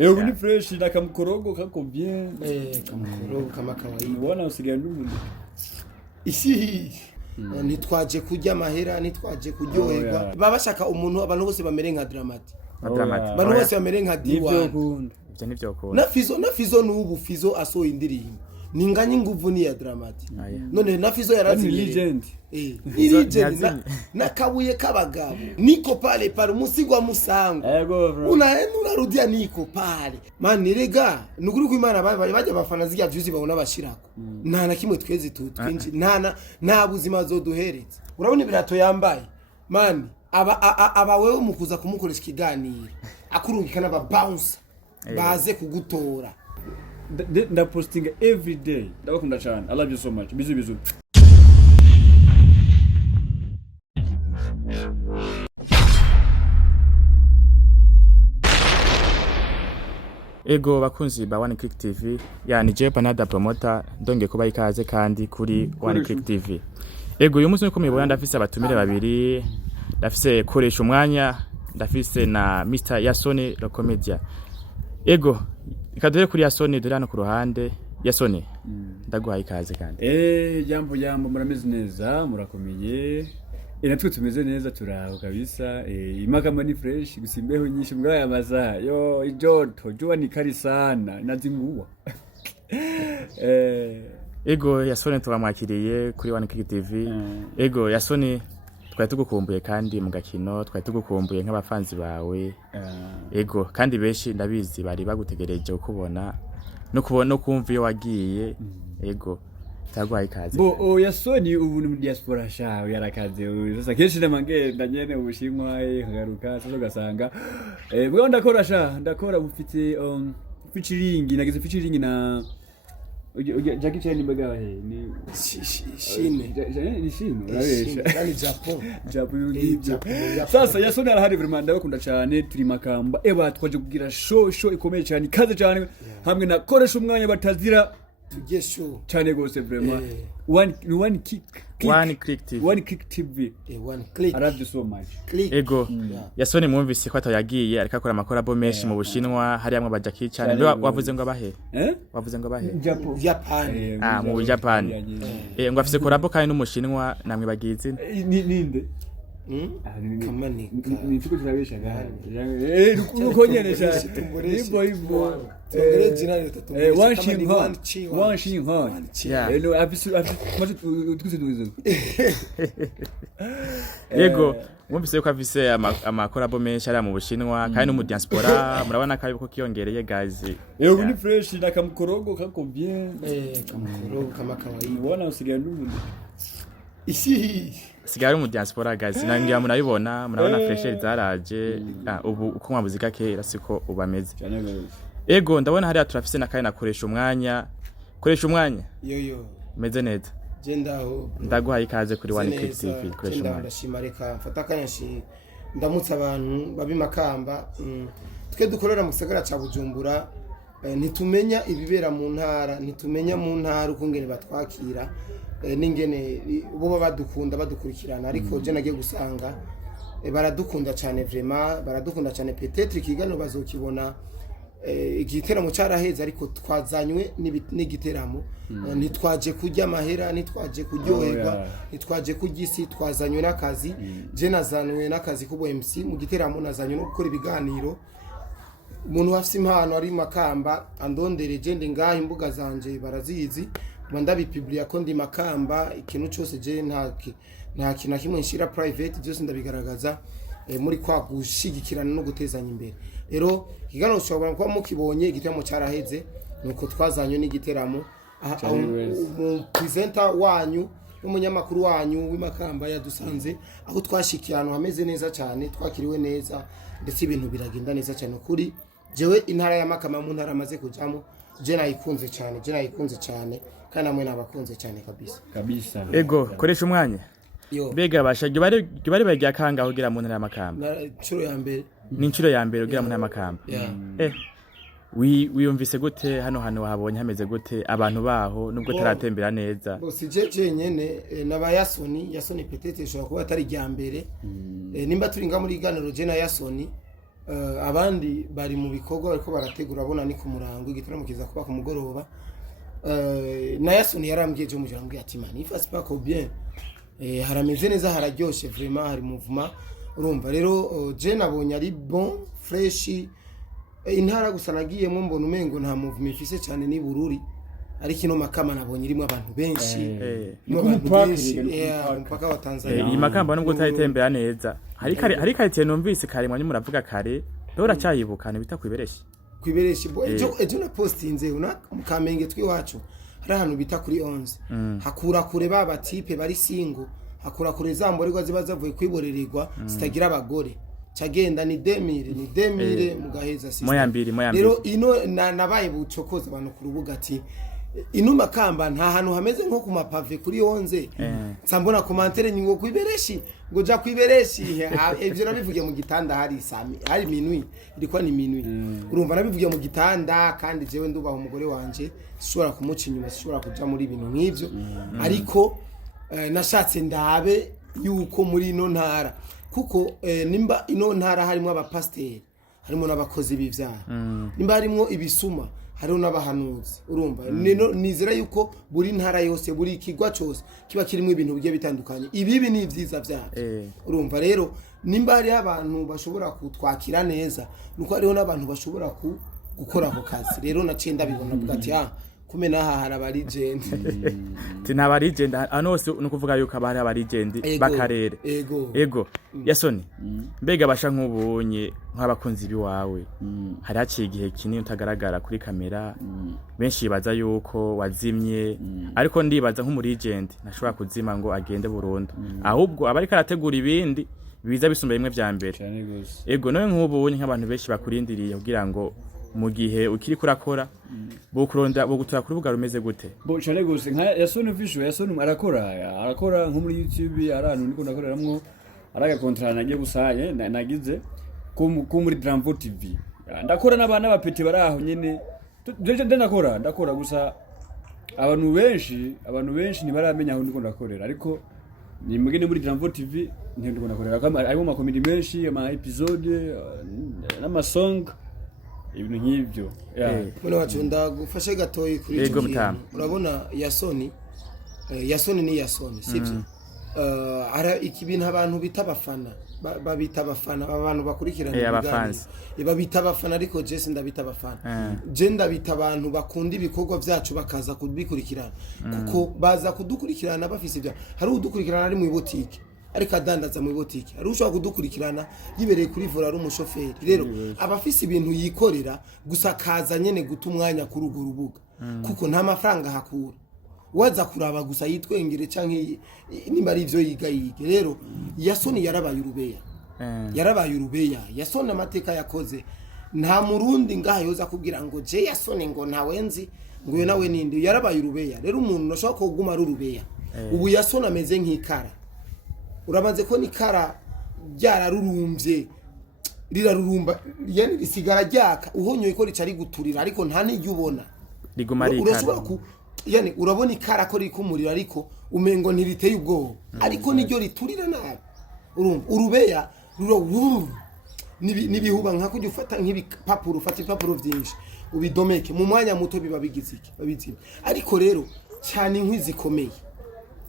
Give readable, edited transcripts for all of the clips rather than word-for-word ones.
Ubu ni fresh na kamkorogo kako bien. Kamkorogo kama kawaida. Ubona usigaye n'umuntu. Isi nitwaje kujya mahera nitwaje kuryoherwa babashaka umuntu abantu bose bamere nka Dramati abantu bose bamere nka Diwa ibyo nivyo ukunda na Fizo n'ubu Fizo asohoye indirimbo ninganye inguvu ni ya Dramati none na Fizo yarazi legend legend na kabuye kabagabo niko pale umusigwa musango unarudia niko pale mani rega nukuri ko Imana bajya bafana zirya views babona bashirako nta na kimwe twezi twinji nta buzima zoduhereza urabona ibirato yambaye mani aba wewe mukuza kumukoresha ikiganiro akurungikana ba bounce baze kugutora nda posting every day ndabakunda cyane I love you so much bizu Ego bakunzi ba One Click TV yani je panada promoter ndonge kuba ikaze kandi kuri One Click TV. Ego uyu munsi niko mibona ndafise abatumire babiri ndafise Koreshumwanya ndafise na Mr Yasoni le comédien. Ego ikaduhe kuri Yasoni dore hano ku ruhande Yasoni ndaguhaye ikaze kandi. Jambo murameze neza murakomeye. Natwe tumeze neza turaho kabisa imakama ni fresh gusimbeho nyinshi mbwa amaza yo ijoto jua ni kari sana nazinguwa Ego Yasoni twamwakiriye kuri One Click TV Ego Yasoni twari tugukumbuye kandi mu gakino twari tugukumbuye nk'abafanzi bawe Ego kandi benshi ndabizi bari bagutegereje ukubona no kumva iyo wagiye Ego tagwaye ikaze Yasoni ubu ni Diaspora shawe yarakaze sasa kenshi namangenda nyene ubushinwa hagaruka sasa gasanga bwo ndakora mufite featuring nagize featuring na Jackie Chan mbaga ni shine ni shine urabesha kandi Japan sasa Yasoni arahari vraiment ndabakunda cyane turi makamba twaje kugira show ikomeye cyane ikaze cyane hamwe na Koreshumwanya batazira tugesho cyane gose vraiment one click TV one click I love you so much Ego Yasoni mwumvise ko atayagiye ariko akora collabo menshi mu Bushinwa hari amwe Jackie Chan wavuze ngo abahe wavuze ngo abahe Japan mu Japan ngo afise collabo kandi n'umushinwa namwe bagize ninde kamanika nituko turabesha gani uko nyene sha ibo one shin han no abisu tukuze Yego mwumvise ko afise amakorabo menshi ari mu Bushinwa kandi no mu Diaspora murabona ko ariko kiyongereye guys ubu ni fresh na kamkorogo kako bien kamkorogo kama kawaida ubona usigaye n'umuntu isi sigari mu Diaspora guys nangira murabona fresher zaraje ubu uko mwabuzika kera siko ubameze Ego ndabona hari aturafise na kandi nakoresha umwanya yo meze neza je ndaho ndaguhaye ikaze kuri One Click TV koresha umwanya ndashima reka mfata kanyashi ndamutse abantu babimakamba twe dukorera mu gisagara ca Bujumbura nitumenya ibibera mu ntara nitumenya mu ntara uko ngene batwakira n'ingene bo badukunda badukurikirana ariko je nagiye gusanga baradukunda cyane vraiment baradukunda cyane peut-être ikigano bazokibona igiteramo caraheza ariko twazanywe n'igiteramo nitwaje kujya mahera nitwaje kuryoherwa nitwaje kugisi twazanywe n'akazi je nazanywe n'akazi kubo MC mu giteramo nazanywe no gukora ibiganiro umuntu wafise impano ari makamba andondereje ndi ngaho imbuga zanje barazizi mandabipublia ko ndi makamba ikintu cyose je nta kintu kimwe nshira private byose ndabigaragaza muri kwa gushigikirana no gutezanya imbere rero igano ushobora kuba mukibonye igiteramo caraheze nuko twazanywe n'igiteramo mu presenter wanyu n'umunyamakuru wanyu w'imakamba yadusanze aho twashikirana hameze neza cyane twakiriwe neza ndetse ibintu biragenda neza cyane kuri jewe intara ya Makamba mu ntara amaze kujamo je nayikunze cyane kandi amwe nabakunze cyane kabisa Ego koresha umwanya bega bashage bari bagiye kanga kugira mu ntara ya Makamba incuro ya mbere ni incuro ya mbere ugira mu ntara ya Makamba wiyumvise gute hano wahabonye hameze gute abantu baho nubwo taratembera neza bose jeje nyene naba yasoni peut-être shobora kuba atari rya mbere nimba turi nga muri ganiro je na yasoni abandi bari mu bikorwa bariko barategura abona ni ku murango igitaramo kiza kuba ku mugoroba na yasoni yarambwiye je mujambo ati man il fasse pas bien harameze neza hararyoshe vraiment hari mouvement urumva rero je nabonye ari bon fresh intara gusa nagiyemo mbona umengo nta movement ifise cyane ni Bururi ariko ino Makamba nabonye irimo abantu benshi mpaka wa Tanzania iyi Makamba nubwo utayitembera neza hari karitie numvise kare mwanyu muravuga kare dora cyayibukana bita kwibereshi ejo na postinze una mukamenge twiwacu hari ahantu bita kuri 11 hakura kure baba tipe bari single hakura kure zamborerwa ziba zavuye kwiborererwa zitagira abagore cagenda ni 2000 mugaheza system moyambiri rero ino nabaye bucokoza abantu ku rubuga ati ino Makamba nta hantu hameze nko ku mapave kuri 11 nsambona commentaire nyingo kwibereshi ngo ja kwibereshi ivyo nabivugiye mu gitanda hari minuit ilikuwa ni minuit urumva nabivugiye mu gitanda kandi jewe ndubaho umugore wanje sishobora kumuca inyuma sishobora kuja muri ibintu nk'ivyo ariko nashatse ndabe yuko muri ino ntara kuko nimba ino ntara harimo abapasteri harimo n'abakozi b'ivyaha nimba harimo ibisuma hariho n'abahanuzi urumva nizera yuko buri ntara yose buri kigwa cyose kiba kirimo ibintu bigiye bitandukanye ibibi ni vyiza vyavyo urumva rero nimba hari abantu bashobora kutwakira neza nuko hariho n'abantu bashobora gukora ako kazi rero naciye ndabibona bwa ati kumena aha hari abaligend tina abaligend anose nukuvuga yuko abari abaligend bakarere ego yasoni mbega basha nk'ubunye nk'abakunzi biwawe hari haciye igihe kinini utagaragara kuri kamera benshi baza yuko wazimye ariko ndibaza nk'umuligend ntashobora kuzima ngo agende burundu ahubwo abari karategura ibindi biza bisumba bimwe vya mbere ego nawe nk'ubunye nk'abantu benshi bakurindiriye kugira ngo mu gihe ukiri kurakora bokuronda bogutura ku rubuga rumeze gute cyane gose nka yasoni official yasoni arakora nko muri YouTube arantu niko ndakoreramwo araga contrat nagiye gusaye nagize ko muri Diaspora TV ndakora n'abana bapeti baraho nyene ndakora gusa abantu benshi ntibaramenya aho ndiko ndakorera ariko ni mugene muri Diaspora TV ndiko ndakorera kama arimo makomedi menshi ama episode n'ama song ibintu nk'ibyo mwana wacu ndagufashe gatoyi kuri ego mutama urabona yasoni ni yasoni sivyo ara ikibintu abantu bita abafana babita abafana abantu bakurikirana abafanzi babita abafana ariko Jesse ndabita abafana je ndabita abantu bakunda ibikorwa vyacu bakaza kubikurikirana kuko baza kudukurikirana bafise ibya hari udukurikirana ari mu boutique ariko adandaza mu boutique ari ushobora kudukurikirana yibereye kuri vora ari umushoferi rero abafise ibintu yikorera gusa kaza nyene guta umwanya kuri urwo rubuga kuko nta mafaranga hakura waza kuraba gusa yitwengere canke nimba ari ivyo yige rero yasoni yarabaye urubeya yasoni amateka yakoze nta murundi ngaha yoza kubwira ngo je yasoni ngo ntawenzi ngo yo nawe nindi yarabaye urubeya rero umuntu nashaka kuguma ari urubeya ubu yasoni ameze nk'ikara urabanze ko nikara ryararurumbye rirarurumba yani risigara ryaka uhonyoye ko ricari guturira ariko nta nijye ubona riguma rikara yani urabona ikara ko rikumurira ariko umengo ntiriteye ubwoba ariko nijyo riturira nabi urubeya nibihuba nka kujya ufata nk'ibipapuro ufata ipapuro byinshi ubidomeke mu mwanya muto biba bigize iki babizima ariko rero cyane inkwi zikomeye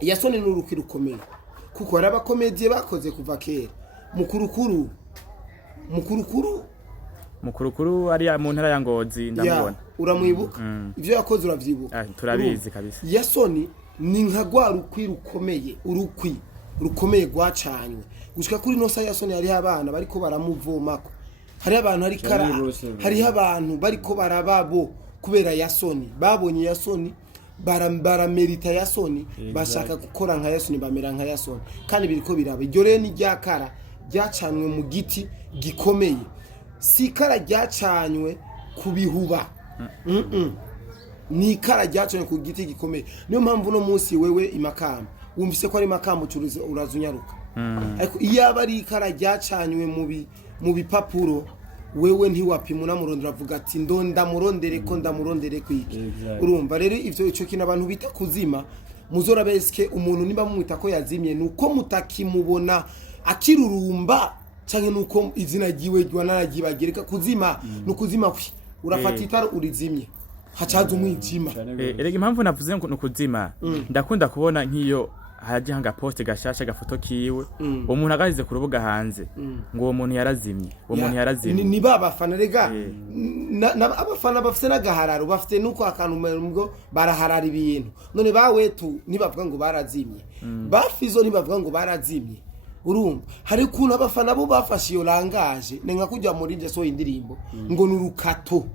yasoni n'urukwi rukomeye kuko araba komedie bakoze kuva kera mukurukuru ari mu ntara ya Ngozi ndamubona uramwibuka ivyo yakoze uravyibuka turabizi kabisa yasoni ni nka gwa rukwi rukomeye urukwi rukomeye gwacanywe gushika kuri no sa yasoni hari abana bariko baramuvomako hari abantu hari abantu bariko barababo kubera yasoni babonye yasoni baramerita yasoni bashaka gukora nka yasoni bamera nka yasoni kandi biriko biraba iryo rero ni ryakara ryacanwe mu giti gikomeye si kara ryacanywe kubihuba ni kara ryacanywe ku giti gikomeye niyo mpamvu no munsi wewe imakamba wumvise ko ari makamba ucuruze urazunyaruka ariko iyo abari kara ryacanywe mu bipapuro wewe ntiwapimuna murondera avuga ati ndamurondere ko ndamurondere kwiki urumva rero ivyo ico kina abantu bita kuzima muzora beske umuntu nimba mumwita ko yazimye nuko mutakimubona akirurumba canke nuko izina giwe rwanaragibagereka kuzima no kuzima kwi urafata itara urizimye hacaza umwijima erega impamvu navuze ngo nukuzima ndakunda kubona nkiyo haje hanga poste gashasha gafoto kiwe umuntu agahize ku rubuga hanze ngo uwo muntu yarazimye uwo muntu yarazimye ni babafana rega abafana bafite nagahararo bafite nuko akantu ngo baraharara ibintu none bawetu nibavuga ngo barazimye bafizo nibavuga ngo barazimye urumva hari kuntu abafana bo bafashe iyo langaje nenga kujya muri nje so indirimbo ngo nurukato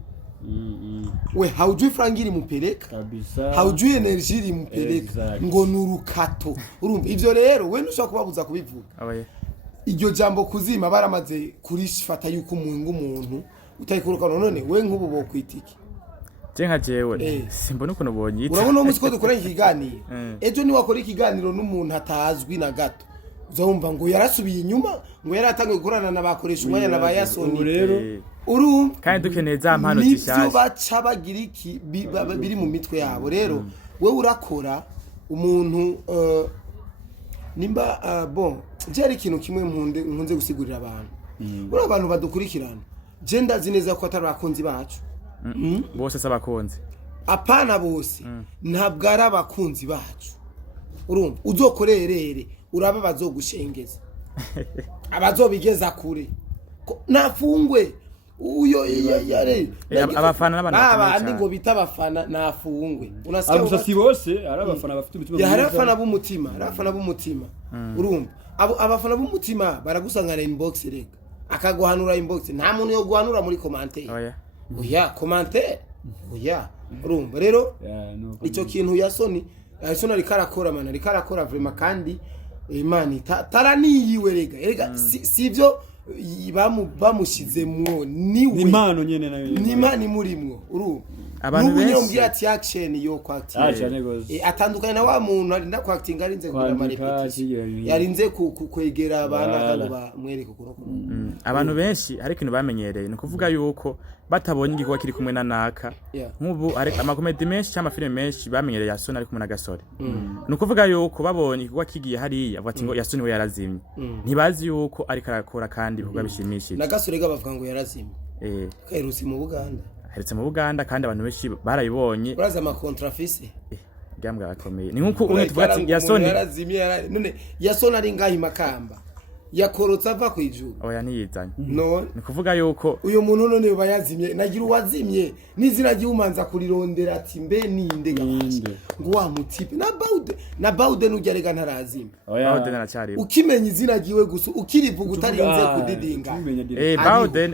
we haujui frangiri mupeleka kabisa haujui energy mupeleka ngo nurukato urumva ivyo rero we ntushaka kubabuza kubivuga iryo jambo kuzima baramaze kurishifata yuko umuntu utayikuruka none we nk'ubu bo kwitiki Jenga jewe simbona ukuntu bonyita urabona umunsi ko dukora ikiganiro ejo ni wakora ikiganiro n'umuntu atazwi na gato uzumva ngo yarasubiye inyuma ngo yaratangiye gukorana na Koreshumwanya naba yasoni rero urumva kandi dukeneye za mpano zishasha nivyo baca bagira iki biri mu mitwe yabo rero we urakora umuntu nimba bon jeri ikintu kimwe nkunze gusigurira abantu uri abantu badukurikirana je ndazi neza ko atari abakunzi bacu bose sabakunzi apana bose ntabwo ari abakunzi bacu urumva uzokorerere uraba bazogushengeza abazobigeza kure nafungwe uyo yare abafana n'abantu ngo bita abafana nafungwe unasikia abusasi bose ari abafana bafite umutima ya hari abafana b'umutima urumva abafana b'umutima baragusangana inbox rega akaguhanura inbox nta muntu yo guhanura muri commentaire oya commentaire oya urumva rero icyo kintu yasoni rikarakora mana rikarakora vraiment kandi imani taraniyiwe rega sivyo bamushizemwo niwe impano nyene nayo ni imani murimwo urumva abantu benshi ati action yo kwacting atandukanye na wa muntu ari ndakwacting arinze kugira marepetition yarinze kwegera abana kandi bamwereka kuroko abantu benshi hari ikintu bamenyereye no kuvuga yuko batabonye igikuba kiri kumwe na naka nk'ubu ari amakomedi menshi cyangwa filime menshi bamenyereye yasoni ari kumwe na gasore no kuvuga yuko babonye igikuba kigiye hariya bati ngo yasoni we yarazimye ntibazi yuko ari karakora kandi bivuga bishimishije na gasore gabavuga ngo yarazimye kayirusi mu Buganda heretse mu Buganda kandi abantu benshi barayibonye uraza ama contrafise byambwa bakomeye ni nkuko umwe tuvuga ati yasoni yarazimye none yasoni ari ngahi makamba yakorotsa ava kwijuru oya niyizanye no ni kuvuga yuko uyo muntu none bayazimye nagira uwazimye nizina giumanza kurirondera ati mbe ninde gafashe ngo wa mutipe na baude nugerega ntarazimye baude naracari ukimenya izina giwe gusa ukirivuga utarinze kudidinga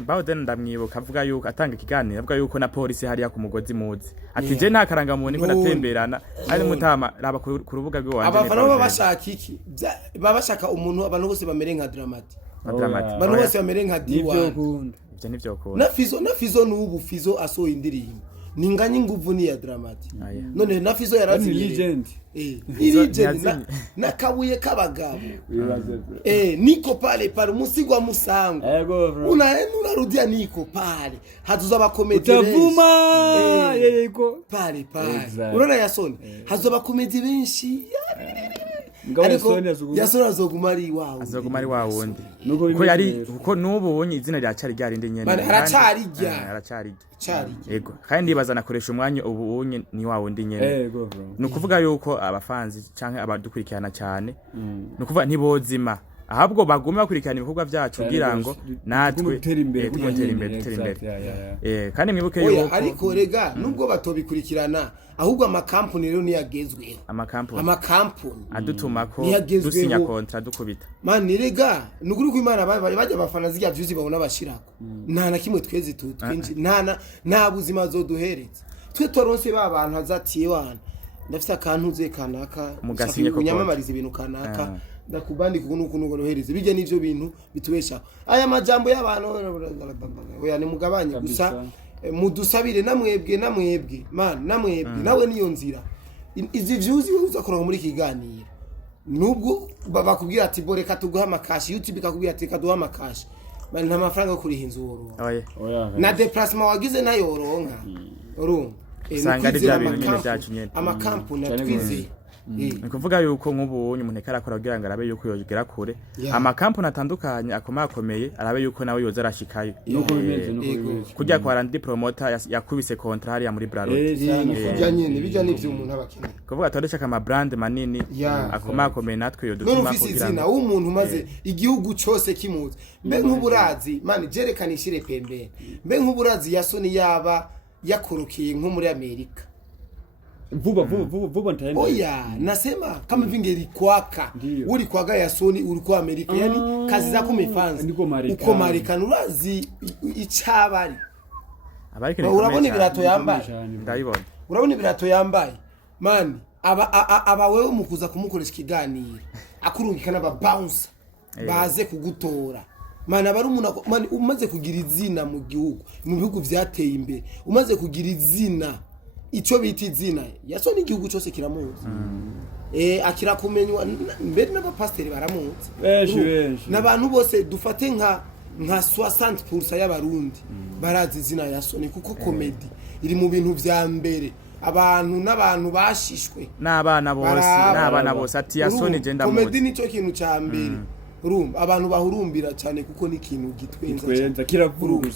baude ndamwibuka avuga yuko atanga ikiganiro avuga yuko na police hariya ku mugozi muzi ati je nta karanga muntu niko natemberana ari mutama raba ku rubuga rwe wanje abafana baba bashaka iki babashaka umuntu abantu bose bamere Dramati. Bano bose bamere nka diwa. Ibyo nivyo kunda. Na fizo n'ubu fizo aso indirimbo. Ninganye nguvu ni ya Dramati. None na fizo yarazi legend. Legend na kabuye kabagabo. Niko pale umusigwa musango. Unarudia niko pale. Hazuza bakomedi. Utavuma yego pale. Unaona yasoni. Hazuza bakomedi benshi. Ariko yasoni azogumari wawo wundi ko yari uko nubonye izina rya cari ryarinde nyene aracari yego kandi bazana koresha umwanya ubu unye ni wawo ndi nyene no kuvuga yuko abafanzi canke abadukurikirana cyane no kuvuga ntibozima ahabwo bagume bakurikirana ibikorwa byacu kugira ngo natwe tugutera imbere kandi mwibuke yuko ariko rega nubwo batobikurikirana ahubwo amakampuni rero niyagezweho amakampuni adutumako dusinya kontra dukubita mani rega nukuri ko Imana bajya bafana zirya views babona bashirako nta na kimwe twezi twinji nta buzima zoduhereza twe toronse babantu azatiye wana ndafite akantu ze kanaka mugasinye ko nyamamariza ibintu kanaka ndakubandi kuno nohereze bijye nivyo bintu bitubesha aya majambo y'abantu oya ni mugabanye gusa mudusabire namwebwe man namwebwe nawe niyo nzira izi views uzakora muri kiganiro nubwo bakubwira ati boreka tuguha amakashi YouTube ikakubwira ati kaduha amakashi bari nta mafaranga yo kuri hinzu woro na déplacement wagize nayo ronka urumva sanga ari bya bintu nyine byacu nyene amakampuni atwize ni kuvuga yuko nk'ubu umuntu arakora kugira ngo arabe yuko yogera kure Yeah. amakampani atandukanye akomakomeye arabe yuko nawe yoza arashikayo nuko bimeze kujya kwa randi promoter yakubise kontra hariya muri Bralot bijya nyene bijya n'ivyo umuntu abakeneye kuvuga atondesha kama brand manini akomakomeye natwe yo none dutuma ufise kugira izina w'umuntu maze igihugu cyose kimuzi mbe nk'uburazi mani jerekanishire pembere mbe nk'uburazi yasoni yaba yakorokiye nko muri Amerika vuba ntaenda oya nasema kama vingeli kwaka uri kwaga yasoni uri kwa Amerika yani kazi zako umefanza uko Marekani urazi icabari urabona ibirato yambaye ndabibona urabona ibirato yambaye mani aba wewe mukuza kumukoresha ikiganiro akurungikana ba bounce baze kugutora mana bari umuntu mani umaze kugira izina mu bihugu vyateye imbere umaze kugira izina ico bita izina yasoni igihugu cyose kiramuzi akira kumenywa mbere n'abapasteri baramuzi n'abantu bose dufate nka 60% y'abarundi barazi izina yasoni kuko comedy iri mu bintu vya mbere n'abantu bashishwe n'abana bose ati yasoni je ndamuzi comedy nico kintu ca mbere abantu bahurumbira cyane kuko ni ikintu gitwenza kiravura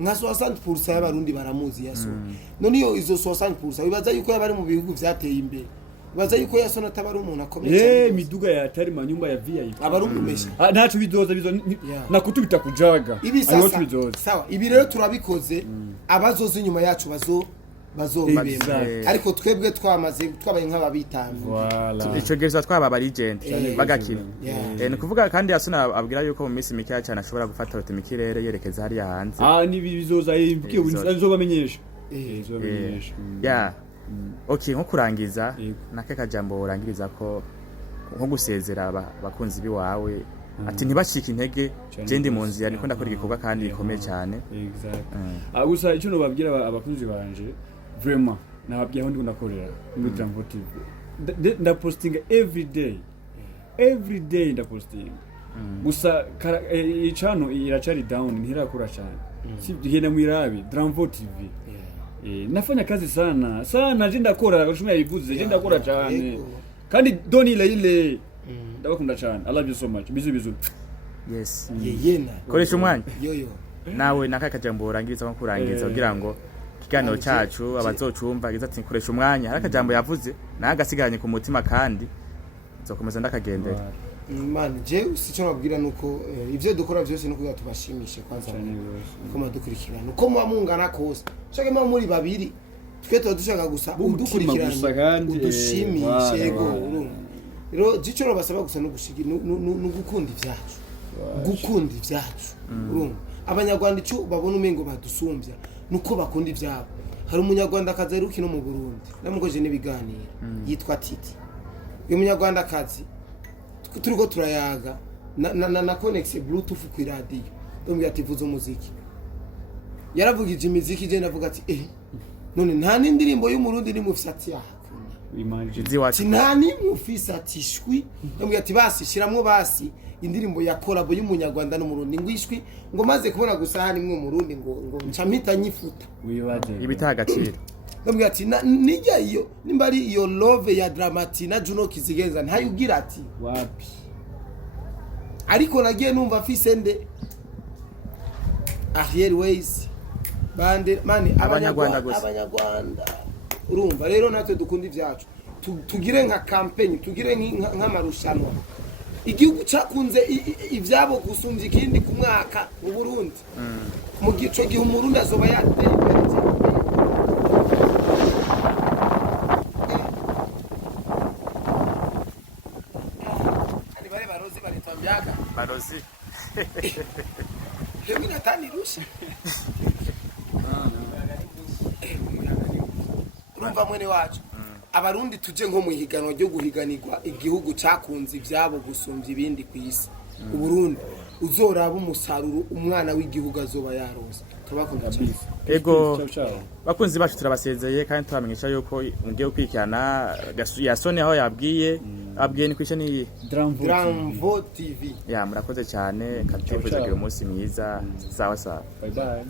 nka 60% y'abarundi baramuzi yasoni none iyo izo 60% bibaza yuko yabari mu bihugu vyateye imbere bibaza yuko yasoni atabari umuntu akomeye miduga yatari manyumba ya VIP abarumumesha ntacu bizoza nakutubita kujaga ayo tubizoza sawa ibi rero turabikoze abazoza inyuma yacu bazobibemba ariko twebwe twabaye nk'ababitamye ico geza twaba legend bagakina ni kuvuga kandi yasoni abwira yuko mu minsi mike cyane ashobora gufata rote mikirere yerekeza hariya hanze ni bizoza yimbukiye bizobamenyesha okay nko kurangiza nakeka jambo urangiriza ko nko gusezera abakunzi biwawe ati ntibashike intege je ndi mu nzira niko ndakora igikorwa kandi gikomeye cyane gusa icyo no babwira abakunzi banje vraiment nababwiye aho ndi ndakorera muri Diaspora TV ndapostinga every day ndapostinga gusa icano iracari down ntirakura cyane sivyo mwirabi Diaspora TV nafanya kazi sana je ndakora gashumya bivuze je ndakora cyane kandi doni ile ndabakunda cyane I love you so much bizu yes yena Koreshumwanya yoyo nawe nakaka jambo urangiriza nko kurangiza kugira ngo ikiganiro cyacu abazocumva giza ati Koreshumwanya haraka jambo yavuze nagasigaranye ku mutima kandi nzokomeza ndakagendera man je sico nabwira nuko ivyo dukora byose nuko tubashimishe kwanza nuko madukurikirana uko muba mungana kose shaka mwa muri babiri twe dushaka gusa udukurikirana udushimishe yego rero gico nabasaba gusa no gushigira no gukunda ivyacu gukunda ivyacu abanyarwanda cyo babona umengo badusumbya nuko bakunda ivyabo hari umunyarwanda kazi rukino mu Burundi namukoje n'ibiganiro yitwa Titi uyu munyarwanda kazi turiko turayaga na connect bluetooth ku radio ndumva ati vuza umuziki yaravugije imiziki je ndavuga ati none nta n'indirimbo y'umurundi ni mufisati imagine nta ni mufisati shwi ndumva ati basi shiramwo basi indirimbo ya collabo y'umunyarwanda n'umurundi ngwishwi ngo maze kubona gusa hani mwe umurundi ngo ncamita nyifuta wibaje ibitagaciro ndumva ati nijya iyo nimba ari iyo love ya Dramati na Juno Kizigenza ntayugira ati wapi ariko nagiye numva afise nde Airways bande mani abanyarwanda urumva rero natwe dukunda ivyacu tugire nka campaign tugire nk'amarushanwa igihugu cyakunze ivyabo gusumvya ikindi ku mwaka mu Burundi mu gico gihe umurundi azoba yateye barozi Mimi natani rusha urumva mwene wacu abarundi tuje nko mu higanwa ryo guhiganirwa igihugu cyakunze ivyabo gusumvya ibindi kwisi uburundi uzoraba umusaruro umwana w'igihugu azoba yaronse tubakunda cyane ego bakunzi bacu turabasezeye kandi turamenyesha yuko ngiye kwikirana yasoni aho yabwiye abwiye ni kwisha ni Diaspora TV murakoze cyane kandi twifuza umunsi mwiza sawa bye bye